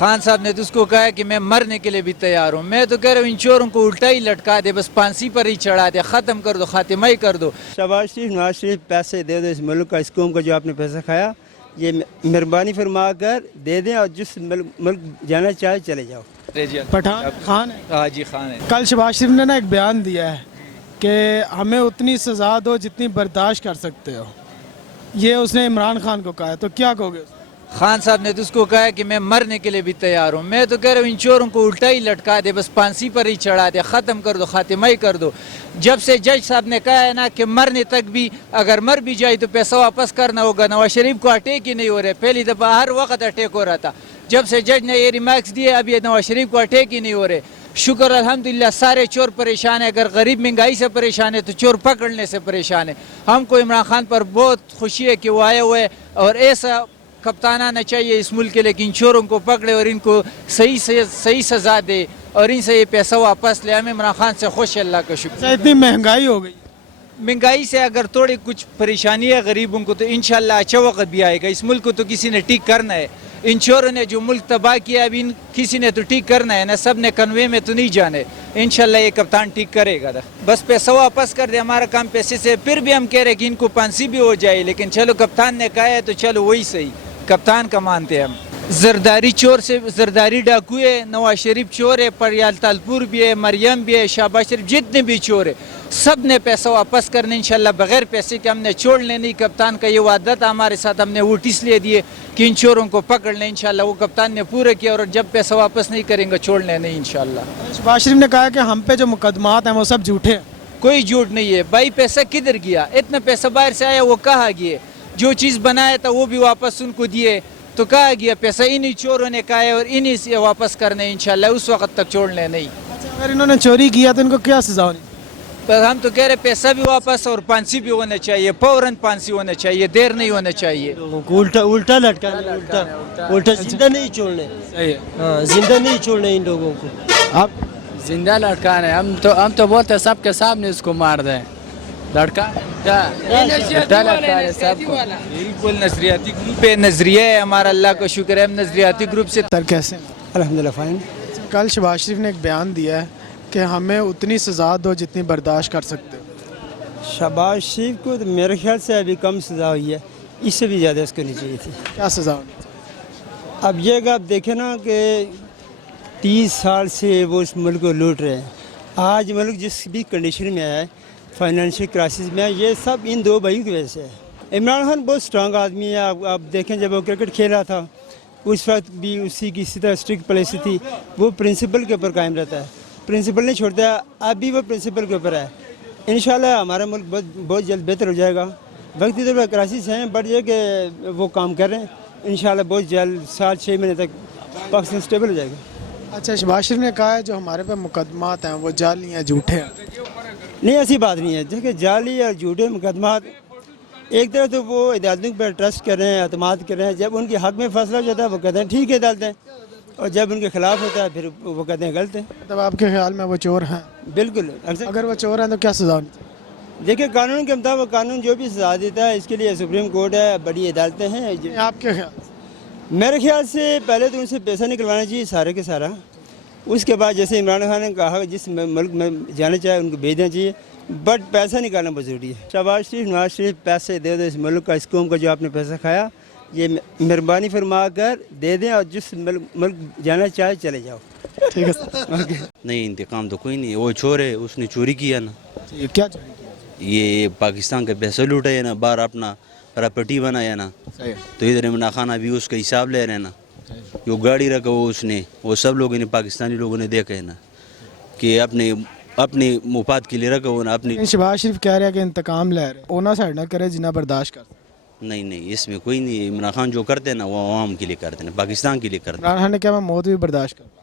خان صاحب نے تو اس کو کہا ہے کہ میں مرنے کے لیے بھی تیار ہوں. میں تو کہہ رہا ہوں ان چوروں کو الٹا ہی لٹکا دے, بس پھانسی پر ہی چڑھا دے, ختم کر دو, خاتمہ ہی کر دو. شہباز شریف نواز شریف پیسے دے دو اس ملک کا, اس قوم کا جو آپ نے پیسہ کھایا, یہ مہربانی فرما کر دے دیں اور جس ملک جانا چاہے چلے جاؤ. پٹھان خان ہے. ہاں جی خان ہے. کل شہباز شریف نے نا ایک بیان دیا ہے کہ ہمیں اتنی سزا دو جتنی برداشت کر سکتے ہو, یہ اس نے عمران خان کو کہا ہے, تو کیا کہو گے؟ خان صاحب نے تو اس کو کہا ہے کہ میں مرنے کے لیے بھی تیار ہوں. میں تو کہہ رہا ہوں ان چوروں کو الٹا ہی لٹکا دے, بس پھانسی پر ہی چڑھا دے, ختم کر دو, خاتمہ ہی کر دو. جب سے جج صاحب نے کہا ہے نا کہ مرنے تک بھی اگر مر بھی جائے تو پیسہ واپس کرنا ہوگا, نواز شریف کو اٹیک ہی نہیں ہو رہے. پہلی دفعہ ہر وقت اٹیک ہو رہا تھا, جب سے جج نے یہ ریمارکس دیے اب یہ نواز شریف کو اٹیک ہی نہیں ہو رہے. شکر الحمدللہ سارے چور پریشان ہیں. اگر غریب مہنگائی سے پریشان ہے تو چور پکڑنے سے پریشان ہے. ہم کو عمران خان پر بہت خوشی ہے کہ وہ آئے ہوئے, اور ایسا کپتان آنا چاہیے اس ملک کے لیے کہ ان چوروں کو پکڑے اور ان کو صحیح سزا دے اور ان سے یہ پیسہ واپس لے. ہم عمران خان سے خوش ہے, اللہ کا شکر. اتنی مہنگائی ہو گئی, مہنگائی سے اگر تھوڑی کچھ پریشانی ہے غریبوں کو تو انشاءاللہ اچھا وقت بھی آئے گا. اس ملک کو تو کسی نے ٹھیک کرنا ہے. ان چوروں نے جو ملک تباہ کیا اب ان کسی نے تو ٹھیک کرنا ہے نا, سب نے کنوے میں تو نہیں جانے. انشاءاللہ یہ کپتان ٹھیک کرے گا. بس پیسہ واپس کر دے, ہمارا کام پیسے سے. پھر بھی ہم کہہ رہے کہ ان کو پھانسی بھی ہو جائے, لیکن چلو کپتان نے کہا ہے تو چلو وہی صحیح, کپتان کا مانتے ہیں ہم. زرداری چور سے زرداری ڈاکو ہے, نواز شریف چور ہے, پریال تالپور بھی ہے, مریم بھی ہے, شہباز شریف, جتنے بھی چور ہے سب نے پیسہ واپس کرنے انشاءاللہ, بغیر پیسے کے. ہم نے چھوڑنے نہیں. کپتان کا یہ وعدہ تھا ہمارے ساتھ, ہم نے ووٹ اس لیے دیے کہ ان چوروں کو پکڑ لیں. انشاءاللہ وہ کپتان نے پورا کیا, اور جب پیسہ واپس نہیں کریں گے چھوڑنے نہیں انشاءاللہ. شہباز شریف نے کہا کہ ہم پہ جو مقدمات ہیں وہ سب جھوٹے ہیں. کوئی جھوٹ نہیں ہے بھائی. پیسہ کدھر گیا؟ اتنا پیسہ باہر سے آیا, وہ کہاں گیا؟ جو چیز بنایا تھا وہ بھی واپس ان کو دیے, تو کہا گیا پیسہ؟ انہی چوروں نے کہا ہے اور انہی سے واپس کرنے انشاءاللہ, اس وقت تک چھوڑنے نہیں. اگر انہوں نے چوری کیا تو ان کو کیا سزا ہونی؟ پر ہم تو کہہ رہے پیسہ بھی واپس اور پھانسی بھی ہونا چاہیے, فوراً پھانسی ہونا چاہیے, دیر نہیں ہونا چاہیے. الٹا لٹکانا, الٹا زندہ نہیں چھوڑنے. ہاں زندہ نہیں چھوڑنے ان لوگوں کو. آپ زندہ لٹکانا ہے. ہم تو بولتے سب کے سامنے اس کو مار دیں. لڑکا سب کو بالکل نظریاتی گروپ ہے, نظریہ ہے ہمارا, اللہ کا شکر ہے. ہم نظریاتی گروپ سے. سر کیسے؟ الحمدللہ فائن. کل شہباز شریف نے ایک بیان دیا ہے کہ ہمیں اتنی سزا دو جتنی برداشت کر سکتے ہو. شہباز شریف کو تو میرے خیال سے ابھی کم سزا ہوئی ہے, اس سے بھی زیادہ اس کو نہیں چاہیے تھی. کیا سزا ہونی چاہیے؟ اب یہ کہ آپ دیکھیں نا کہ 30 سال سے وہ اس ملک کو لوٹ رہے ہیں. آج ملک جس بھی کنڈیشن میں ہے, فائنینشیل کرائسس میں ہے, یہ سب ان دو بھائیوں کی وجہ سے ہے. عمران خان بہت اسٹرانگ آدمی ہے. آپ دیکھیں جب وہ کرکٹ کھیل رہا تھا اس وقت بھی اسی کی اسی طرح اسٹرکٹ پالیسی تھی. وہ پرنسپل کے اوپر قائم رہتا ہے, پرنسپل نہیں چھوڑتا. اب بھی وہ پرنسپل کے اوپر ہے. انشاءاللہ ہمارا ملک بہت جلد بہتر ہو جائے گا. وقتی طور پر کرائسس ہیں, بٹ یہ کہ وہ کام کر رہے ہیں. انشاءاللہ بہت جلد 7-6 مہینے تک پاکستان اسٹیبل ہو جائے گا. اچھا, شہباز شریف نے کہا ہے جو ہمارے پہ مقدمات ہیں وہ جعلی ہیں, جھوٹے ہیں. نہیں, ایسی بات نہیں ہے. دیکھیں جعلی اور جھوٹے مقدمات, ایک طرح تو وہ عدالتوں پر ٹرسٹ کر رہے ہیں, اعتماد کر رہے ہیں. جب ان کے حق میں فیصلہ ہو جاتا ہے وہ کہتے ہیں ٹھیک ہے عدالتیں, اور جب ان کے خلاف ہوتا ہے پھر وہ کہتے ہیں غلط ہے. مطلب آپ کے خیال میں وہ چور ہیں؟ بالکل. اگر وہ چور ہیں تو کیا سزا ہونی چاہیے؟ دیکھیں قانون کے مطابق قانون جو بھی سزا دیتا ہے, اس کے لیے سپریم کورٹ ہے, بڑی عدالتیں ہیں. آپ کے خیال؟ میرے خیال سے پہلے تو ان سے پیسہ نکلوانا چاہیے سارے کے سارا. اس کے بعد جیسے عمران خان نے کہا جس ملک میں جانا چاہے ان کو بھیجنا چاہیے, بٹ پیسہ نکالنا بہت ضروری ہے. شہباز شریف نواز شریف پیسے دے دو اس ملک کا, اس قوم کا جو آپ نے پیسہ کھایا, یہ مہربانی فرما کر دے دیں اور جس ملک جانا چاہے چلے جاؤ. ٹھیک ہے سر. نہیں, انتقام تو کوئی نہیں. وہ چور ہے, اس نے چوری کیا نا. کیا چوری کیا؟ یہ پاکستان کا پیسہ لوٹا ہے نا, باہر اپنا پراپرٹی بنایا نا. تو ادھر عمران خان ابھی اس کا حساب لے رہے ہیں نا. جو گاڑی رکھا وہ اس نے, وہ سب لوگوں نے, پاکستانی لوگوں نے دیکھا ہے نا کہ اپنے مفاد کے لیے رکھا ہوا نا. اپنی شہباز شریف کہہ رہے ہیں کہ انتقام لے رہے ہیں, اونا سائڈ نہ کرے جنہیں برداشت کر. نہیں, اس میں کوئی نہیں. عمران خان جو کرتے ہیں نا وہ عوام کے لیے کرتے ہیں, پاکستان کے لیے کرتے ہیں. عمران خان نے کہا میں موت بھی برداشت کرتا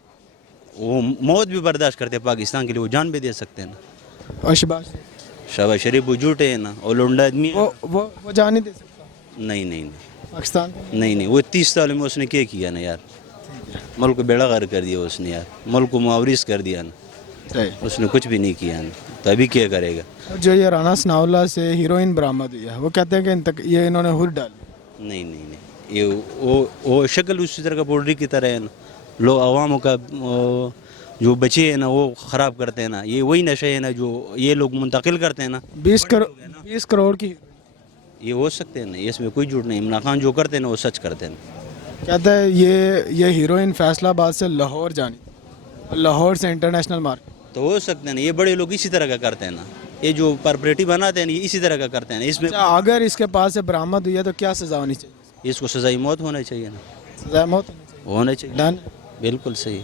ہوں. وہ موت بھی برداشت کرتے ہیں پاکستان کے لیے, وہ جان بھی دے سکتے ہیں نا. اور شہباز شریف وہ جھوٹے ہیں نا, اور لونڈا آدمی ہے. وہ جان نہیں دے سکتا. نہیں پاکستان نہیں, وہ 30 سال میں اس نے کیا کیا نا یار. ملک کو بیڑا غرق کر دیا اس نے یار, ملک کو معاورس کر دیا نا. اس نے کچھ بھی نہیں کیا نا, تو ابھی کیا کرے گا. جو یہ رانا ثناء اللہ سے ہیروئن برآمد ہوئی ہے, وہ کہتے ہیں کہ یہ انہوں نے ہر ڈالی. نہیں, یہ وہ شکل اسی طرح کا پوڈری کی طرح ہے نا. لوگ عواموں کا جو بچے ہیں نا وہ خراب کرتے ہیں نا, یہ وہی نشے ہیں نا جو یہ لوگ منتقل کرتے ہیں نا. 20 کروڑ کی یہ ہو سکتے ہیں نا, اس میں کوئی جھوٹ نہیں. عمران خان جو کرتے ہیں نا وہ سچ کرتے ہیں. کہتا ہے یہ ہیروئن فیصلہ آباد سے لاہور جانی, لاہور سے انٹرنیشنل مارکیٹ. تو ہو سکتے ہیں نا, یہ بڑے لوگ اسی طرح کا کرتے ہیں نا, یہ جو پرپریٹی بناتے ہیں یہ اسی طرح کا کرتے ہیں نا. اس میں اگر اس کے پاس سے برآمد ہوئی ہے تو کیا سزا ہونی چاہیے؟ اس کو سزائی موت ہونا چاہیے نا, سزا موت ہونا چاہیے. ڈن. بالکل صحیح.